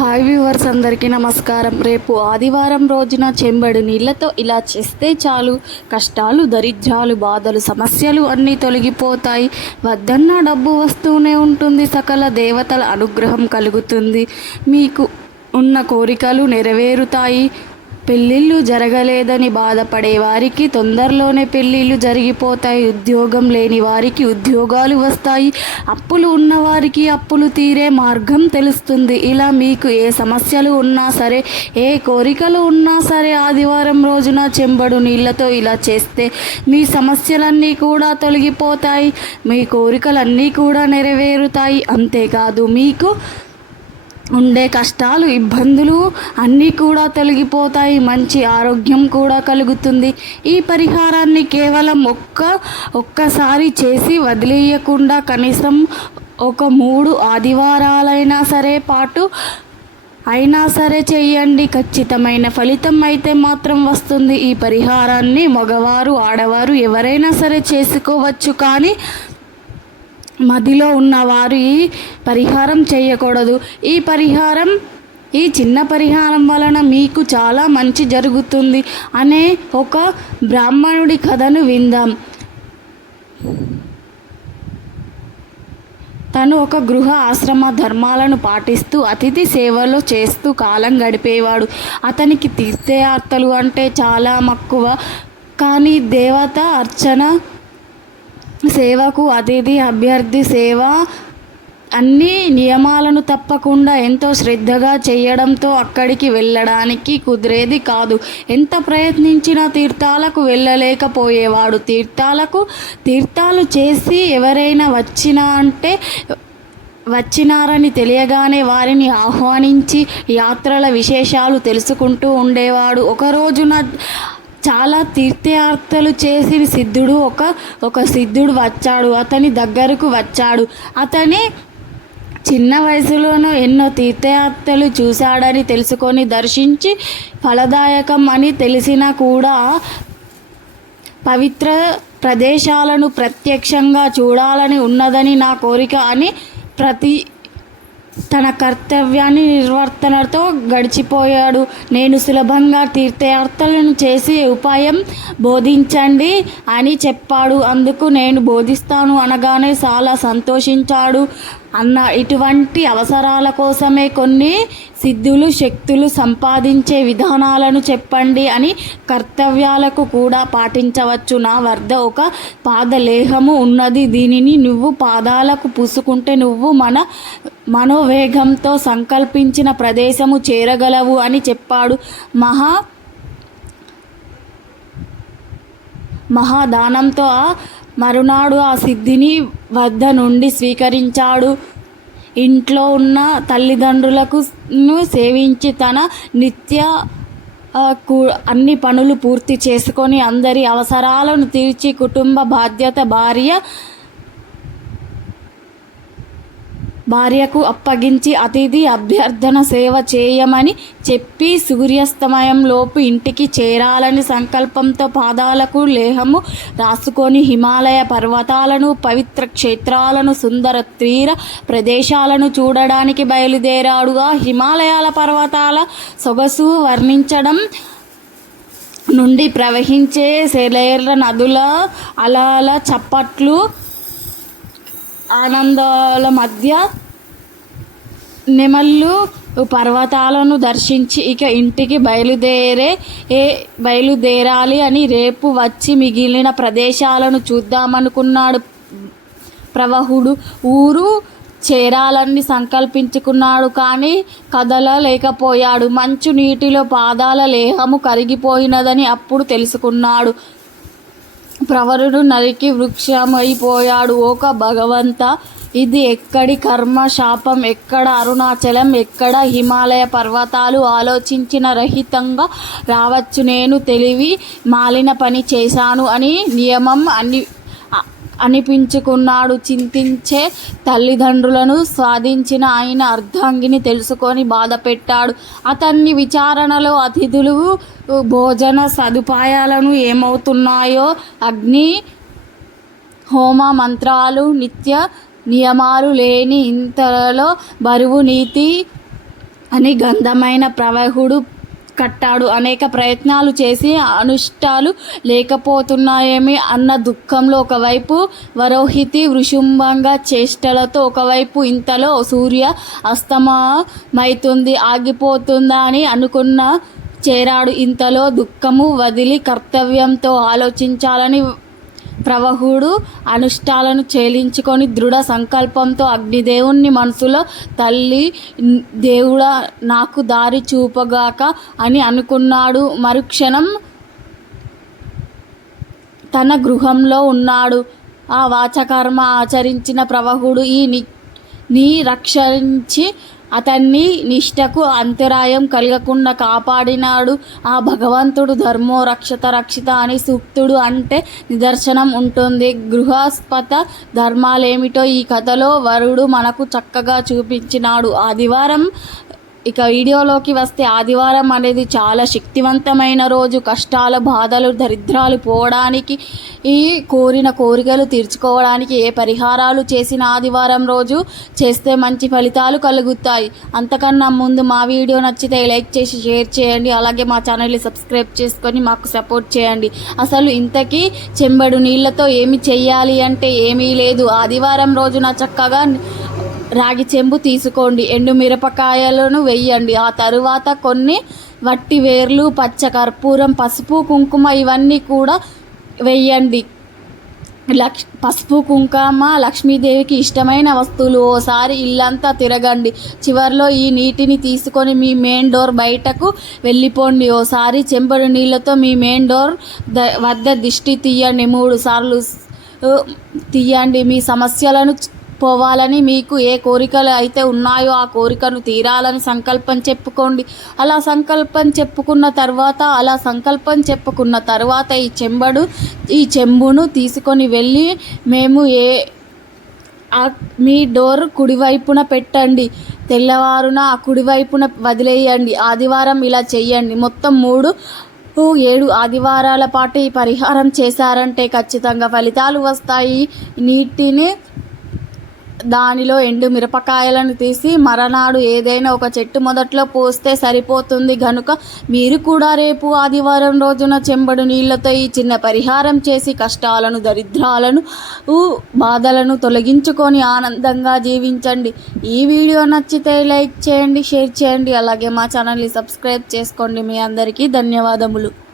Hi viewers అందరికీ నమస్కారం. రేపు ఆదివారం రోజున చెంబడు నీళ్ళతో ఇలా చేస్తే చాలు. కష్టాలు దరిద్రాలు బాధలు సమస్యలు అన్నీ తొలగిపోతాయి. వద్దన్న డబ్బు వస్తూనే ఉంటుంది. సకల దేవతల అనుగ్రహం కలుగుతుంది. మీకు ఉన్న కోరికలు నెరవేరుతాయి. పెళ్ళిళ్ళు జరగలేదని బాధపడే వారికి తొందరలోనే పెళ్ళిళ్ళు జరిగిపోతాయి. ఉద్యోగం లేని వారికి ఉద్యోగాలు వస్తాయి. అప్పులు ఉన్నవారికి అప్పులు తీరే మార్గం తెలుస్తుంది. ఇలా మీకు ఏ సమస్యలు ఉన్నా సరే ఏ కోరికలు ఉన్నా సరే ఆదివారం రోజున చెంబడు నీళ్ళతో ఇలా చేస్తే మీ సమస్యలన్నీ కూడా తొలగిపోతాయి. మీ కోరికలన్నీ కూడా నెరవేరుతాయి. అంతేకాదు మీకు ఉండే కష్టాలు ఇబ్బందులు అన్నీ కూడా తొలగిపోతాయి. మంచి ఆరోగ్యం కూడా కలుగుతుంది. ఈ పరిహారాన్ని కేవలం ఒక్క ఒక్కసారి చేసి వదిలేయకుండా కనీసం ఒక మూడు ఆదివారాలైనా సరే పాటు అయినా సరే చేయండి. ఖచ్చితమైన ఫలితం అయితే మాత్రం వస్తుంది. ఈ పరిహారాన్ని మగవారు ఆడవారు ఎవరైనా సరే చేసుకోవచ్చు. కానీ మదిలో ఉన్నవారు ఈ పరిహారం చేయకూడదు. ఈ పరిహారం ఈ చిన్న పరిహారం వలన మీకు చాలా మంచి జరుగుతుంది అనే ఒక బ్రాహ్మణుడి కథను విందాం. తను ఒక గృహ ఆశ్రమ ధర్మాలను పాటిస్తూ అతిథి సేవలు చేస్తూ కాలం గడిపేవాడు. అతనికి తీర్థయాత్రలు అంటే చాలా మక్కువ. కానీ దేవత అర్చన సేవకు అతిథి అభ్యర్థి సేవ అన్ని నియమాలను తప్పకుండా ఎంతో శ్రద్ధగా చేయడంతో అక్కడికి వెళ్ళడానికి కుదిరేది కాదు. ఎంత ప్రయత్నించినా తీర్థాలకు వెళ్ళలేకపోయేవాడు. తీర్థాలకు తీర్థాలు చేసి ఎవరైనా వచ్చినా అంటే వచ్చినారని తెలియగానే వారిని ఆహ్వానించి యాత్రల విశేషాలు తెలుసుకుంటూ ఉండేవాడు. ఒకరోజున చాలా తీర్థయాత్రలు చేసిన సిద్ధుడు ఒక ఒక సిద్ధుడు వచ్చాడు. అతని దగ్గరకు వచ్చాడు. అతని చిన్న వయసులోనూ ఎన్నో తీర్థయాత్రలు చూశాడని తెలుసుకొని దర్శించి ఫలదాయకం అని తెలిసినా కూడా పవిత్ర ప్రదేశాలను ప్రత్యక్షంగా చూడాలని ఉన్నదని నా కోరిక అని ప్రతి తన కర్తవ్యాన్ని నిర్వర్తనతో గడిచిపోయాడు. నేను సులభంగా తీర్థయాత్రలను చేసే ఉపాయం బోధించండి అని చెప్పాడు. అందుకు నేను బోధిస్తాను అనగానే చాలా సంతోషించాడు. అన్న ఇటువంటి అవసరాల కోసమే కొన్ని సిద్ధులు శక్తులు సంపాదించే విధానాలను చెప్పండి అని కర్తవ్యాలకు కూడా పాటించవచ్చు. నా వద్ద ఒక పాదలేహము ఉన్నది. దీనిని నువ్వు పాదాలకు పూసుకుంటే నువ్వు మన మనోవేగంతో సంకల్పించిన ప్రదేశము చేరగలవు అని చెప్పాడు. మహా మహాదానంతో ఆ మరునాడు ఆ సిద్ధిని వద్ద నుండి స్వీకరించాడు. ఇంట్లో ఉన్న తల్లిదండ్రులకు సేవించి తన నిత్య కు- అన్ని పనులు పూర్తి చేసుకొని అందరి అవసరాలను తీర్చి కుటుంబ బాధ్యత భార్య భార్యకు అప్పగించి అతిథి అభ్యర్థన సేవ చేయమని చెప్పి సూర్యాస్తమయంలోపు ఇంటికి చేరాలని సంకల్పంతో పాదాలకు లేహము రాసుకొని హిమాలయ పర్వతాలను పవిత్ర క్షేత్రాలను సుందర తీర ప్రదేశాలను చూడడానికి బయలుదేరాడుగా హిమాలయాల పర్వతాల సొగసు వర్ణించడం నుండి ప్రవహించే శరీర నదుల అలల చప్పట్లు ఆనందాల మధ్య నెమళ్ళు పర్వతాలను దర్శించి ఇక ఇంటికి బయలుదేరే ఏ బయలుదేరాలి అని రేపు వచ్చి మిగిలిన ప్రదేశాలను చూద్దామనుకున్నాడు ప్రవహుడు. ఊరు చేరాలని సంకల్పించుకున్నాడు కానీ కదలలేకపోయాడు. మంచు నీటిలో పాదాల లేహము కరిగిపోయినదని అప్పుడు తెలుసుకున్నాడు. ప్రవరుడు నరికి వృక్షమైపోయాడు. ఓక భగవంత ఇది ఎక్కడి కర్మ శాపం? ఎక్కడ అరుణాచలం? ఎక్కడ హిమాలయ పర్వతాలు? ఆలోచించిన రహితంగా రావచ్చు. నేను తెలివి మాలిన పని చేశాను అని నియమం అని అనిపించుకున్నాడు. చింతించే తల్లిదండ్రులను స్వాధించిన ఆయన అర్ధాంగిని తెలుసుకొని బాధ పెట్టాడు అతన్ని విచారణలో అతిథులు భోజన సదుపాయాలను ఏమవుతున్నాయో అగ్ని హోమ మంత్రాలు నిత్య నియమాలు లేని ఇంతలో బరువు నీతి అని గంధమైన ప్రవహుడు కట్టాడు. అనేక ప్రయత్నాలు చేసి అనుష్టాలు లేకపోతున్నాయేమి అన్న దుఃఖంలో ఒకవైపు వరోహితి వృషుంభంగా చేష్టలతో ఒకవైపు ఇంతలో సూర్య అస్తమమైతుంది ఆగిపోతుందా అని అనుకున్న చేరాడు. ఇంతలో దుఃఖము వదిలి కర్తవ్యంతో ఆలోచించాలని ప్రవహుడు అనుష్ఠాలను చేలించుకొని దృఢ సంకల్పంతో అగ్నిదేవుణ్ణి మనసులో తల్లి దేవుడా నాకు దారి చూపగాక అని అనుకున్నాడు. మరుక్షణం తన గృహంలో ఉన్నాడు. ఆ వాచకర్మ ఆచరించిన ప్రవహుడు ఈ ని రక్షించి అతన్ని నిష్టకు అంతరాయం కలగకుండా కాపాడినాడు. ఆ భగవంతుడు ధర్మో రక్షత రక్షిత అని సూక్తుడు అంటే నిదర్శనం ఉంటుంది. గృహాస్పత ధర్మాలేమిటో ఈ కథలో వరుడు మనకు చక్కగా చూపించినాడు. ఆదివారం ఇక వీడియోలోకి వస్తే ఆదివారం అనేది చాలా శక్తివంతమైన రోజు. కష్టాలు బాధలు దరిద్రాలు పోవడానికి ఈ కోరిన కోరికలు తీర్చుకోవడానికి ఏ పరిహారాలు చేసిన ఆదివారం రోజు చేస్తే మంచి ఫలితాలు కలుగుతాయి. అంతకన్నా ముందు మా వీడియో నచ్చితే లైక్ చేసి షేర్ చేయండి. అలాగే మా ఛానల్ని సబ్స్క్రైబ్ చేసుకొని మాకు సపోర్ట్ చేయండి. అసలు ఇంతకీ చెంబడు నీళ్ళతో ఏమి చెయ్యాలి అంటే ఏమీ లేదు. ఆదివారం రోజున చక్కగా రాగి చెంబు తీసుకోండి. ఎండు మిరపకాయలను వెయ్యండి ఆ తరువాత కొన్ని వట్టి వేర్లు పచ్చ కర్పూరం పసుపు కుంకుమ ఇవన్నీ కూడా వెయ్యండి లక్ష్ పసుపు కుంకుమ లక్ష్మీదేవికి ఇష్టమైన వస్తువులు ఓసారి ఇల్లంతా తిరగండి. చివర్లో ఈ నీటిని తీసుకొని మీ మెయిన్ డోర్ బయటకు వెళ్ళిపోండి. ఓసారి చెంబడు నీళ్ళతో మీ మెయిన్ డోర్ ద వద్ద దిష్టి తీయండి. మూడు సార్లు తీయండి. మీ సమస్యలను పోవాలని మీకు ఏ కోరికలు అయితే ఉన్నాయో ఆ కోరికను తీరాలని సంకల్పం చెప్పుకోండి. అలా సంకల్పం చెప్పుకున్న తర్వాత అలా సంకల్పం చెప్పుకున్న తర్వాత ఈ చెంబడు ఈ చెంబును తీసుకొని వెళ్ళి మేము ఏ ఆ మీ డోర్ కుడివైపున పెట్టండి. తెల్లవారున ఆ కుడివైపున వదిలేయండి. ఆదివారం ఇలా చేయండి మొత్తం మూడు ఏడు ఆదివారాల పాటు ఈ పరిహారం చేశారంటే ఖచ్చితంగా ఫలితాలు వస్తాయి. నీటిని దానిలో ఎండు మిరపకాయలను తీసి మరనాడు ఏదైనా ఒక చెట్టు మొదట్లో పోస్తే సరిపోతుంది గనుక మీరు కూడా రేపు ఆదివారం రోజున చెంబడు నీళ్ళతో ఈ చిన్న పరిహారం చేసి కష్టాలను దరిద్రాలను బాధలను తొలగించుకొని ఆనందంగా జీవించండి. ఈ వీడియో నచ్చితే లైక్ చేయండి షేర్ చేయండి. అలాగే మా ఛానల్ని సబ్స్క్రైబ్ చేసుకోండి. మీ అందరికీ ధన్యవాదములు.